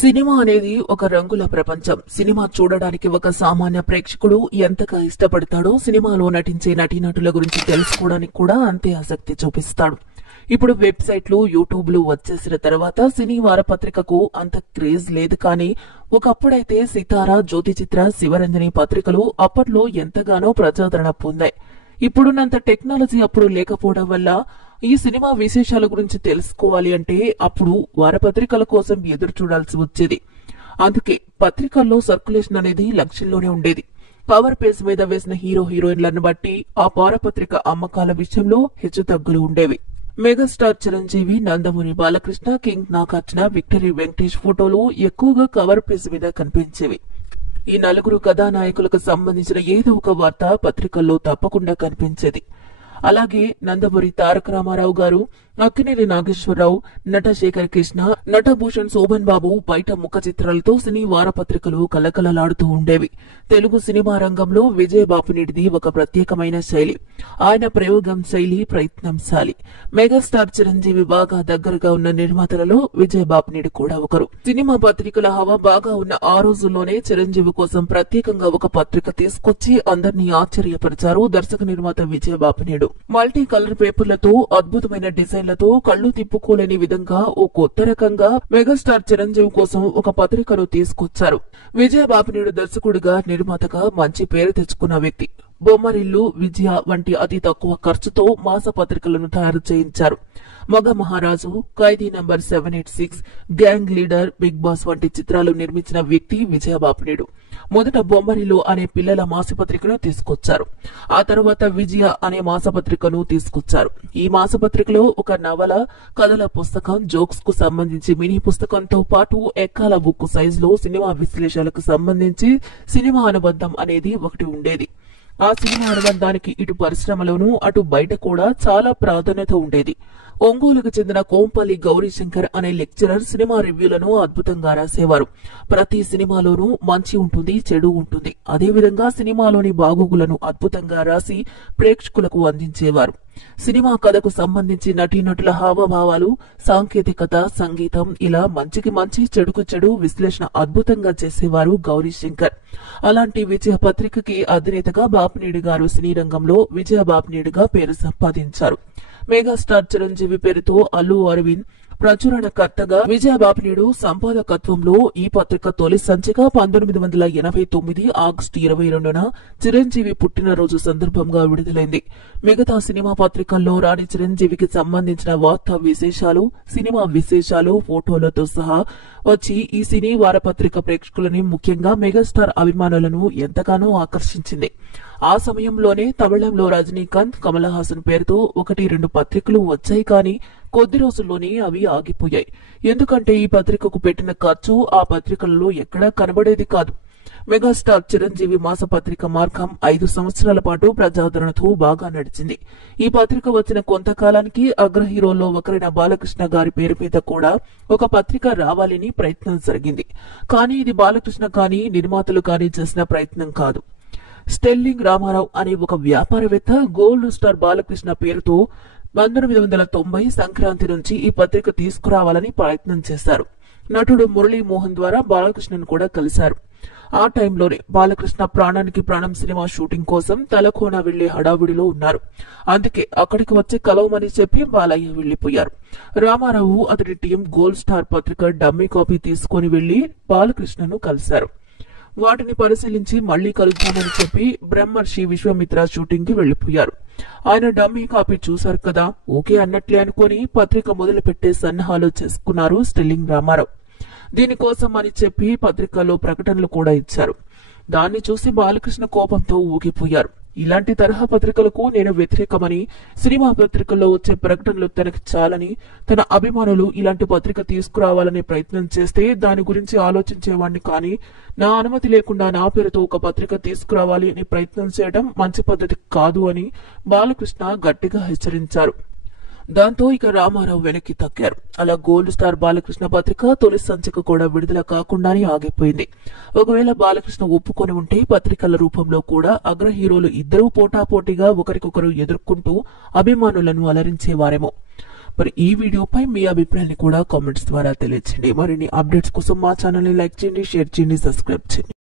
Cinema అనేది ఒక రంగుల ప్రపంచం. సినిమా చూడడానికి ఒక సామాన్య ప్రేక్షకుడు ఎంతగా ఇష్టపడతాడో సినిమాలో నటించే నటీనటుల గురించి తెలుసుకోవడానికి కూడా అంతే ఆసక్తి చూపిస్తాడు. ఇప్పుడు వెబ్సైట్లు, యూట్యూబ్లు వచ్చేసిన తర్వాత సినీ వారపత్రికకు అంత క్రేజ్ లేదు. కానీ ఒకప్పుడైతే సితార, జ్యోతి చిత్ర, శివరంజని పత్రికలు అప్పట్లో ఎంతగానో ప్రజాదరణ పొందాయి. ఇప్పుడున్నంత టెక్నాలజీ అప్పుడు లేకపోవడం వల్ల ఈ సినిమా విశేషాల గురించి తెలుసుకోవాలి అంటే అప్పుడు వారపత్రికల కోసం ఎదురు చూడాల్సి వచ్చేది. అందుకే పత్రికల్లో సర్క్యులేషన్ అనేది లక్షల్లోనే ఉండేది. కవర్ పేజ్ మీద వేసిన హీరో హీరోయిన్లను బట్టి ఆ వారపత్రిక అమ్మకాల విషయంలో హెచ్చుతగ్గులు ఉండేవి. Megastar Chiranjeevi, Nandamuri Balakrishna, king Nagarjuna, victory Venkatesh ఫోటోలు ఎక్కువగా కవర్ పేజ్ మీద కనిపించేవి. ఈ నలుగురు కథానాయకులకు సంబంధించిన ఏదో ఒక వార్త పత్రికల్లో తప్పకుండా కనిపించేది. అలాగే నందమూరి తారక రామారావు గారు, అక్కినేని నాగేశ్వరరావు, నట శేఖర్ కృష్ణ, నటభూషణ్ శోభన్ బాబు బయట ముఖ చిత్రాలతో సినీ వారపత్రికలు కలకలలాడుతూ ఉండేవి. తెలుగు సినిమా రంగంలో విజయబాపినీడిది ఒక ప్రత్యేకమైన శైలి. ఆయన ప్రయోగం శైలి, ప్రయత్నంశాలి. మెగాస్టార్ చిరంజీవి బాగా దగ్గరగా ఉన్న నిర్మాతలలో విజయబాపినీడి కూడా ఒకరు. సినిమా పత్రికల హవా బాగా ఉన్న ఆ రోజుల్లోనే చిరంజీవి కోసం ప్రత్యేకంగా ఒక పత్రిక తీసుకొచ్చి అందరినీ ఆశ్చర్యపరిచారు దర్శక నిర్మాత విజయబాపినీడు. మల్టీ కలర్ పేపర్లతో, అద్భుతమైన డిజైన్లతో కళ్ళు తిప్పుకోలేని విధంగా ఓ కొత్త రకంగా మెగాస్టార్ చిరంజీవి కోసం ఒక పత్రికను తీసుకొచ్చారు. విజయబాపినీడు దర్శకుడిగా, నిర్మాతగా మంచి పేరు తెచ్చుకున్న వ్యక్తి. బొమ్మరిల్లు, విజయ వంటి అతి తక్కువ ఖర్చుతో మాస పత్రికలను తయారు చేయించారు. Maga Maharaju, Khaidi number 786, gang leader, big boss వంటి చిత్రాలు నిర్మించిన వ్యక్తి విజయబాపినీడు. మొదట బొమ్మరిల్లు అనే పిల్లల మాసపత్రికను తీసుకొచ్చారు. ఆ తర్వాత విజయ అనే మాసపత్రికను తీసుకొచ్చారు. ఈ మాసపత్రికలో ఒక నవల, కథల పుస్తకం, జోక్స్ కు సంబంధించి మినీ పుస్తకంతో పాటు ఎక్కాల బుక్ సైజులో సినిమా విశ్లేషణలకు సంబంధించి సినిమా అనుబంధం అనేది ఒకటి ఉండేది. ఆ సినిమా అనుబంధానికి ఇటు పరిశ్రమలోనూ అటు బయట కూడా చాలా ప్రాధాన్యత ఉండేది. ఒంగోలుకు చెందిన కోంపల్లి గౌరీశంకర్ అనే లెక్చరర్ సినిమా రివ్యూలను అద్భుతంగా రాసేవారు. ప్రతి సినిమాలోనూ మంచి ఉంటుంది, చెడు ఉంటుంది. అదేవిధంగా సినిమాలోని బాగోగులను అద్భుతంగా రాసి ప్రేక్షకులకు అందించేవారు. సినిమా కథకు సంబంధించి నటీనటుల హావభావాలు, సాంకేతికత, సంగీతం ఇలా మంచికి మంచి, చెడుకు చెడు విశ్లేషణ అద్భుతంగా చేసేవారు గౌరీశంకర్. అలాంటి విజయ పత్రికకి అధినేతగా బాపినీడు గారు సినీ రంగంలో విజయబాపినీడుగా పేరు సంపాదించారు. మెగాస్టార్ చిరంజీవి పేరుతో అల్లు అరవింద్ ప్రచురణకర్తగా, విజయబాపినీడు సంపాదకత్వంలో ఈ పత్రిక తొలి సంచిక 1989 ఆగస్టు 22న చిరంజీవి పుట్టినరోజు సందర్భంగా విడుదలైంది. మిగతా సినిమా పత్రికల్లో రాని చిరంజీవికి సంబంధించిన వార్తా విశేషాలు, సినిమా విశేషాలు, ఫోటోలతో సహా వచ్చి ఈ సినీ వారపత్రిక ప్రేక్షకులని, ముఖ్యంగా మెగాస్టార్ అభిమానులను ఎంతగానో ఆకర్షించింది. ఆ సమయంలోనే తమిళంలో రజనీకాంత్, కమల్ హాసన్ పేరుతో 1-2 పత్రికలు వచ్చాయి. కానీ కొద్ది రోజుల్లోనే అవి ఆగిపోయాయి. ఎందుకంటే ఈ పత్రికకు పెట్టిన ఖర్చు ఆ పత్రికలలో ఎక్కడా కనబడేది కాదు. మెగాస్టార్ చిరంజీవి మాసపత్రిక మార్గం 5 సంవత్సరాల పాటు ప్రజాదరణతో బాగా నడిచింది. ఈ పత్రిక వచ్చిన కొంతకాలానికి అగ్ర హీరోల్లో ఒకరైన బాలకృష్ణ గారి పేరు మీద కూడా ఒక పత్రిక రావాలని ప్రయత్నం జరిగింది. కానీ ఇది బాలకృష్ణ కానీ నిర్మాతలు కానీ చేసిన ప్రయత్నం కాదు. స్టెల్లింగ్ రామారావు అనే ఒక వ్యాపారవేత్త గోల్డ్ స్టార్ బాలకృష్ణ పేరుతో 1990 సంక్రాంతి నుంచి ఈ పత్రిక తీసుకురావాలని ప్రయత్నం చేశారు. నటుడు మురళీమోహన్ ద్వారా బాలకృష్ణను కూడా కలిశారు. ఆ టైంలోనే బాలకృష్ణ ప్రాణానికి ప్రాణం సినిమా షూటింగ్ కోసం తలకోన వెళ్లే హడావిడిలో ఉన్నారు. అందుకే అక్కడికి వచ్చి కలవమని చెప్పి బాలయ్య వెళ్లిపోయారు. రామారావు, అతడి టీం గోల్డ్ స్టార్ పత్రిక డమ్మీ కాపీ తీసుకుని వెళ్లి బాలకృష్ణను కలిశారు. వాటిని పరిశీలించి మళ్లీ కలుద్దామని చెప్పి బ్రహ్మర్షి విశ్వామిత్ర షూటింగ్ కి వెళ్లిపోయారు. ఆయన డమ్మీ కాపీ చూశారు కదా, ఓకే అన్నట్లే అనుకుని పత్రిక మొదలు పెట్టే సన్నాహాలు చేసుకున్నారు స్టెల్లింగ్ రామారావు. దీనికోసం అని చెప్పి పత్రికలో ప్రకటనలు కూడా ఇచ్చారు. దాన్ని చూసి బాలకృష్ణ కోపంతో ఊగిపోయారు. ఇలాంటి తరహా పత్రికలకు నేను వ్యతిరేకమని, సినిమా పత్రికల్లో వచ్చే ప్రకటనలు తనకి చాలని, తన అభిమానులు ఇలాంటి పత్రిక తీసుకురావాలనే ప్రయత్నం చేస్తే దాని గురించి ఆలోచించేవాడిని. కానీ నా అనుమతి లేకుండా నా పేరుతో ఒక పత్రిక తీసుకురావాలి అని ప్రయత్నం చేయడం మంచి పద్ధతి కాదు అని బాలకృష్ణ గట్టిగా హెచ్చరించారు. దాంతో ఇక రామారావు వెనక్కి తగ్గారు. అలా గోల్డ్ స్టార్ బాలకృష్ణ పత్రిక తొలి సంచిక కూడా విడుదల కాకుండానే ఆగిపోయింది. ఒకవేళ బాలకృష్ణ ఒప్పుకొని ఉంటే పత్రికల రూపంలో కూడా అగ్ర హీరోలు ఇద్దరూ పోటాపోటీగా ఒకరికొకరు ఎదుర్కొంటూ అభిమానులను అలరించేవారేమో. మరి ఈ వీడియోపై మీ అభిప్రాయాన్ని కూడా కామెంట్స్ ద్వారా తెలియజేయండి. మరిన్ని అప్డేట్స్ కోసం మా ఛానల్ ని లైక్ చేయండి, షేర్ చేయండి, సబ్స్క్రైబ్ చేయండి.